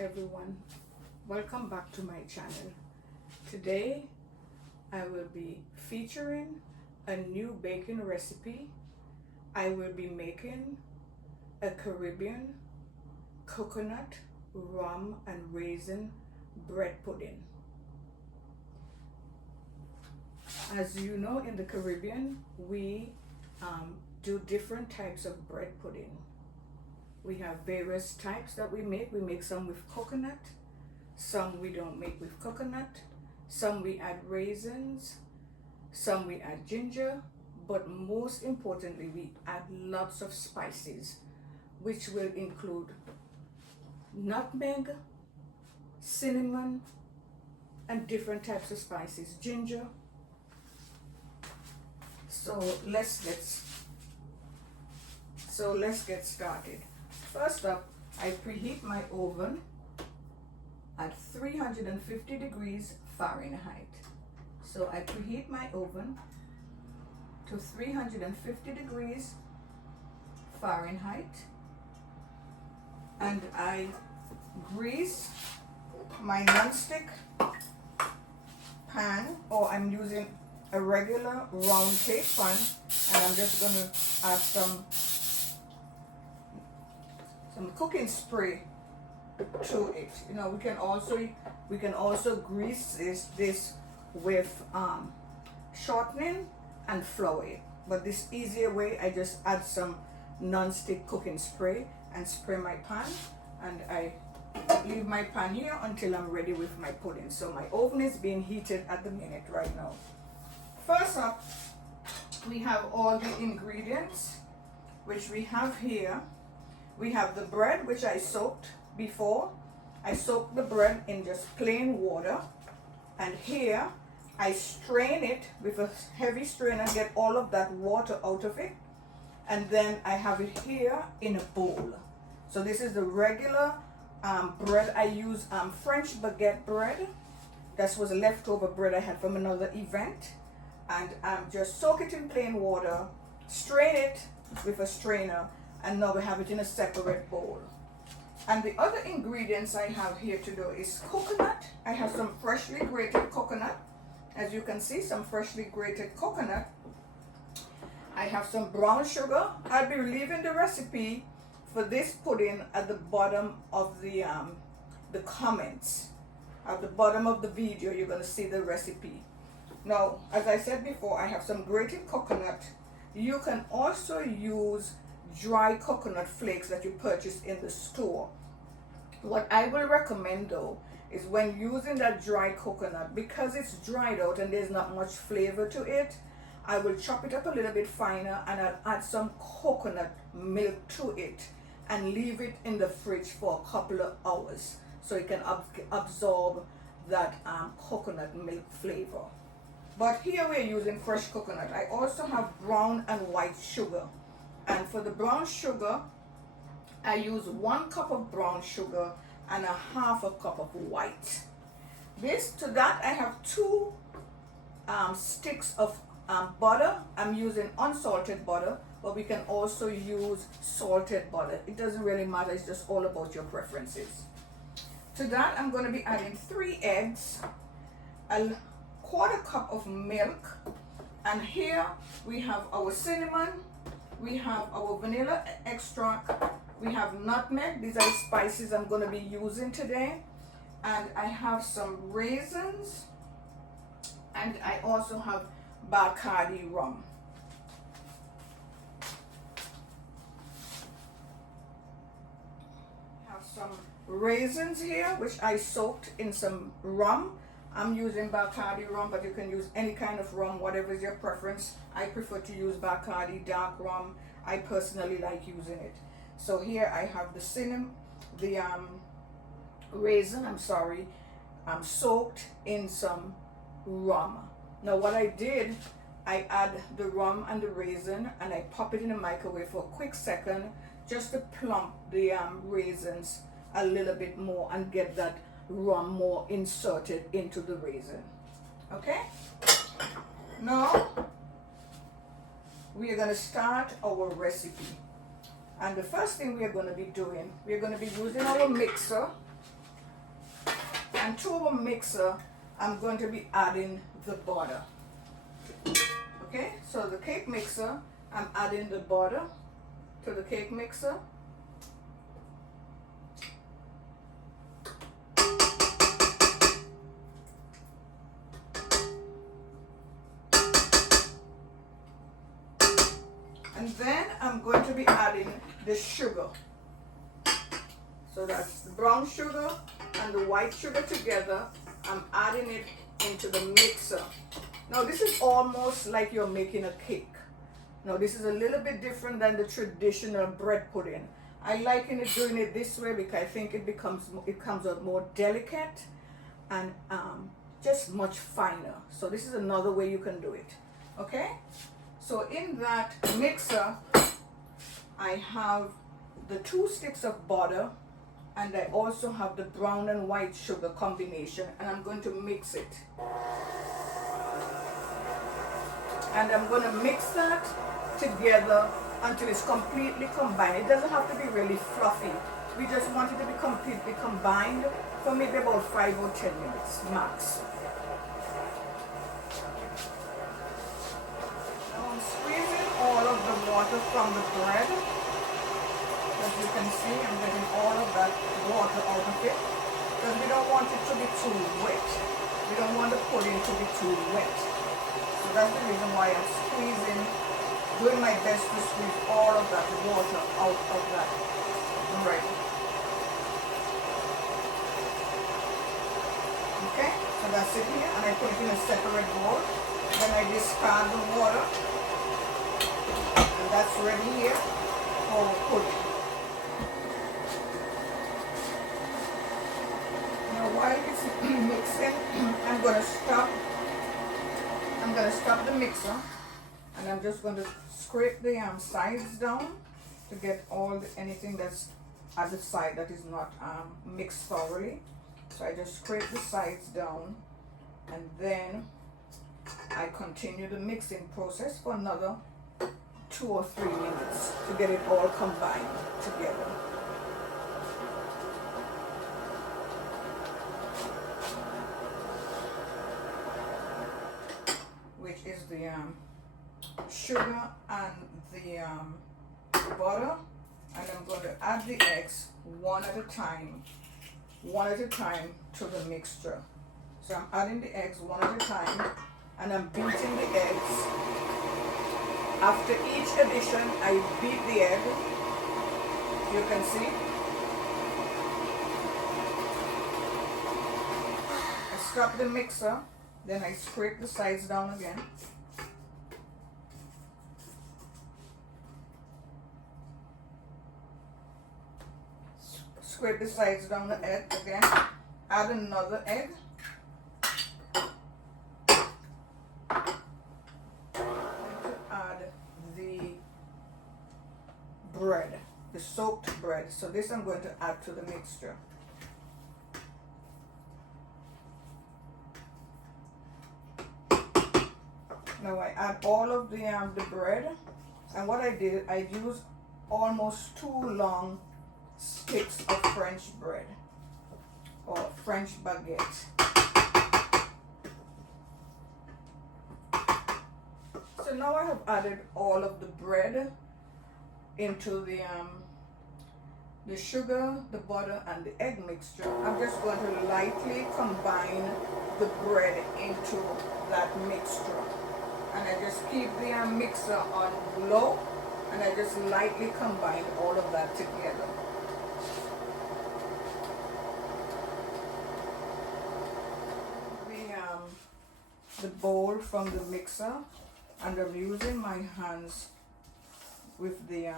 everyone, welcome back to my channel. Today I will be featuring a new baking recipe. I will be making a Caribbean coconut, rum and raisin bread pudding. As you know, in the Caribbean we do different types of bread pudding. We have various types that we make. We make some with coconut, some we don't make with coconut, some we add raisins, some we add ginger, but most importantly we add lots of spices, which will include nutmeg, cinnamon, and different types of spices, ginger. So let's get started. First up, I preheat my oven at 350 degrees Fahrenheit. So I preheat my oven to 350 degrees Fahrenheit, and I grease my non-stick pan, or I'm using a regular round cake pan, and I'm just going to add some cooking spray to it. You know, we can also grease this with shortening and flour it. But this easier way, I just add some non-stick cooking spray and spray my pan, and I leave my pan here until I'm ready with my pudding. So my oven is being heated at the minute right now. First up, we have all the ingredients which we have here. We have the bread, which I soaked before. I soaked the bread in just plain water, and here I strain it with a heavy strainer and get all of that water out of it, and then I have it here in a bowl. So this is the regular bread. I use French baguette bread. That was a leftover bread I had from another event, and just soak it in plain water, strain it with a strainer, and now we have it in a separate bowl. And the other ingredients I have here to do is coconut. I have some freshly grated coconut. As you can see, some freshly grated coconut. I have some brown sugar. I'll be leaving the recipe for this pudding at the bottom of the comments. At the bottom of the video, you're going to see the recipe. Now, as I said before, I have some grated coconut. You can also use dry coconut flakes that you purchase in the store. What I will recommend though is when using that dry coconut, because it's dried out and there's not much flavor to it, I will chop it up a little bit finer, and I'll add some coconut milk to it and leave it in the fridge for a couple of hours so it can absorb that coconut milk flavor. But here we're using fresh coconut. I also have brown and white sugar. And for the brown sugar, I use 1 cup of brown sugar and a half a cup of white. To that I have 2 sticks of butter. I'm using unsalted butter, but we can also use salted butter. It doesn't really matter, it's just all about your preferences. To that I'm going to be adding 3 eggs, a 1/4 cup of milk, and here we have our cinnamon, we have our vanilla extract, we have nutmeg. These are spices I'm going to be using today, and I have some raisins, and I also have Bacardi rum. I have some raisins here which I soaked in some rum. I'm using Bacardi rum, but you can use any kind of rum, whatever is your preference. I prefer to use Bacardi dark rum. I personally like using it. So here I have the raisin, soaked in some rum. Now what I did, I add the rum and the raisin, and I pop it in the microwave for a quick second just to plump the raisins a little bit more and get that rum more inserted into the raisin. Okay, now we are going to start our recipe. And the first thing we are going to be doing, we are going to be using our mixer And to our mixer, I'm going to be adding the butter. Okay, so the cake mixer, I'm adding the butter to the cake mixer. And then I'm going to be adding the sugar. So that's the brown sugar and the white sugar together. I'm adding it into the mixer. Now this is almost like you're making a cake. Now this is a little bit different than the traditional bread pudding. I like doing it this way because I think it comes out more delicate and just much finer. So this is another way you can do it. Okay? So in that mixer, I have the 2 sticks of butter, and I also have the brown and white sugar combination, and I'm going to mix it. And I'm going to mix that together until it's completely combined. It doesn't have to be really fluffy. We just want it to be completely combined for maybe about 5 or 10 minutes max. Now I'm squeezing all of the water from the bread. As you can see, I'm getting all of that water out of it because we don't want it to be too wet. We don't want the pudding to be too wet. So that's the reason why I'm squeezing, doing my best to squeeze all of that water out of that bread. Okay, so that's it here, and I put it in a separate bowl. Then I discard the water, and that's ready here for pudding. Now while it's mixing, I'm going to stop the mixer, and I'm just going to scrape the sides down to get anything that's at the side that is not mixed thoroughly. So I just scrape the sides down, and then I continue the mixing process for another 2 or 3 minutes to get it all combined together. Which is the sugar and the butter, and I'm going to add the eggs one at a time to the mixture. So I'm adding the eggs one at a time, and I'm beating the eggs. After each addition, I beat the egg. You can see. I stop the mixer, then I scrape the sides down again. Scrape the sides down the egg again. Add another egg. Add the bread, the soaked bread. So this I'm going to add to the mixture. Now I add all of the bread, and what I did, I used almost 2 long sticks of French bread or French baguette. So now I have added all of the bread into the sugar, the butter, and the egg mixture. I'm just going to lightly combine the bread into that mixture, and I just keep the mixer on low, and I just lightly combine all of that together. The bowl from the mixer, and I'm using my hands with the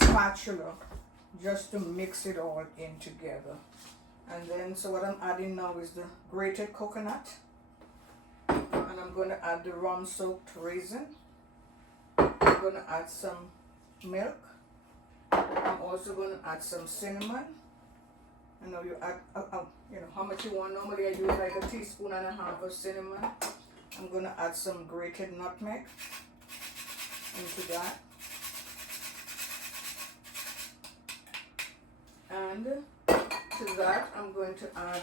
spatula just to mix it all in together. And then, so what I'm adding now is the grated coconut, and I'm going to add the rum soaked raisin. I'm going to add some milk. I'm also going to add some cinnamon. And now you add, how much you want. Normally I use like 1.5 teaspoons of cinnamon. I'm going to add some grated nutmeg into that. And To that, I'm going to add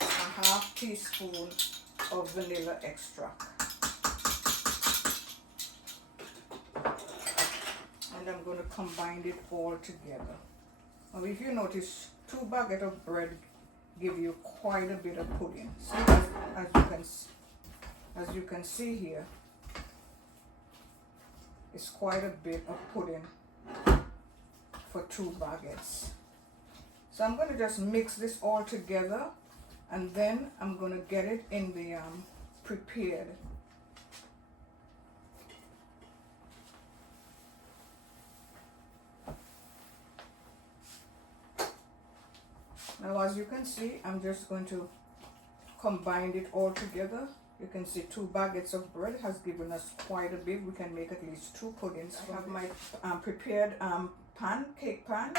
a half teaspoon of vanilla extract. And I'm going to combine it all together. Now if you notice, 2 baguettes of bread give you quite a bit of pudding. See, as you can see here, it's quite a bit of pudding for 2 baguettes. So I'm going to just mix this all together, and then I'm going to get it in the prepared. Now as you can see, I'm just going to combine it all together. You can see 2 baguettes of bread has given us quite a bit. We can make at least 2 puddings. I have my prepared cake pan,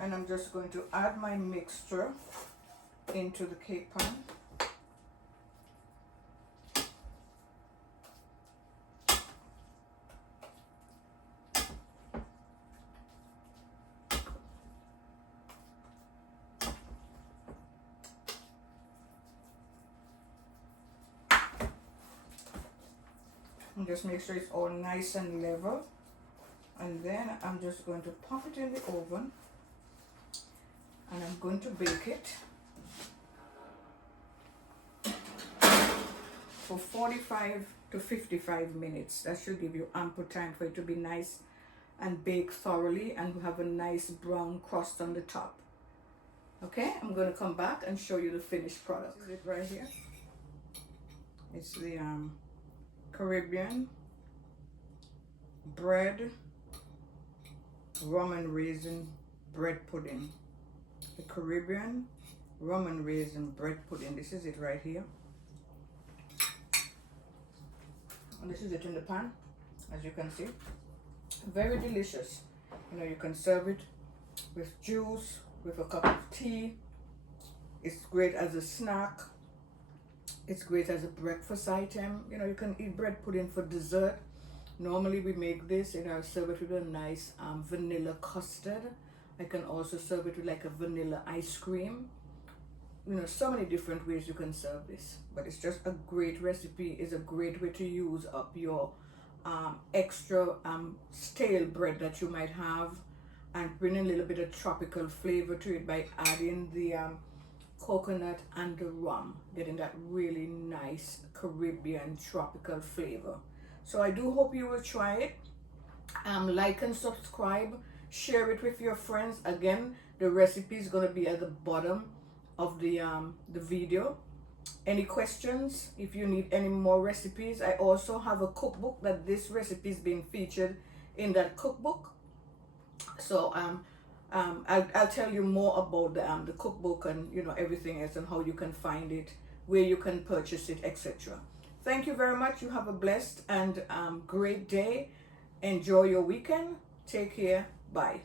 and I'm just going to add my mixture into the cake pan. And just make sure it's all nice and level. And then I'm just going to pop it in the oven, and I'm going to bake it for 45 to 55 minutes. That should give you ample time for it to be nice and baked thoroughly and have a nice brown crust on the top. Okay, I'm going to come back and show you the finished product. This is it right here. It's the Caribbean bread rum and raisin bread pudding. The Caribbean rum and raisin bread pudding. This is it right here. And this is it in the pan, as you can see. Very delicious. You know, you can serve it with juice, with a cup of tea. It's great as a snack. It's great as a breakfast item. You know, you can eat bread pudding for dessert. Normally we make this and I serve it with a nice vanilla custard. I can also serve it with like a vanilla ice cream. You know, so many different ways you can serve this. But it's just a great recipe. It's a great way to use up your extra stale bread that you might have, and bring a little bit of tropical flavor to it by adding the coconut and the rum, getting that really nice Caribbean tropical flavor. So I do hope you will try it. Like and subscribe, share it with your friends. Again, the recipe is going to be at the bottom of the video. Any questions? If you need any more recipes, I also have a cookbook that this recipe is being featured in that cookbook. So I'll tell you more about the cookbook and, you know, everything else, and how you can find it, where you can purchase it, etc. Thank you very much. You have a blessed and great day. Enjoy your weekend. Take care. Bye.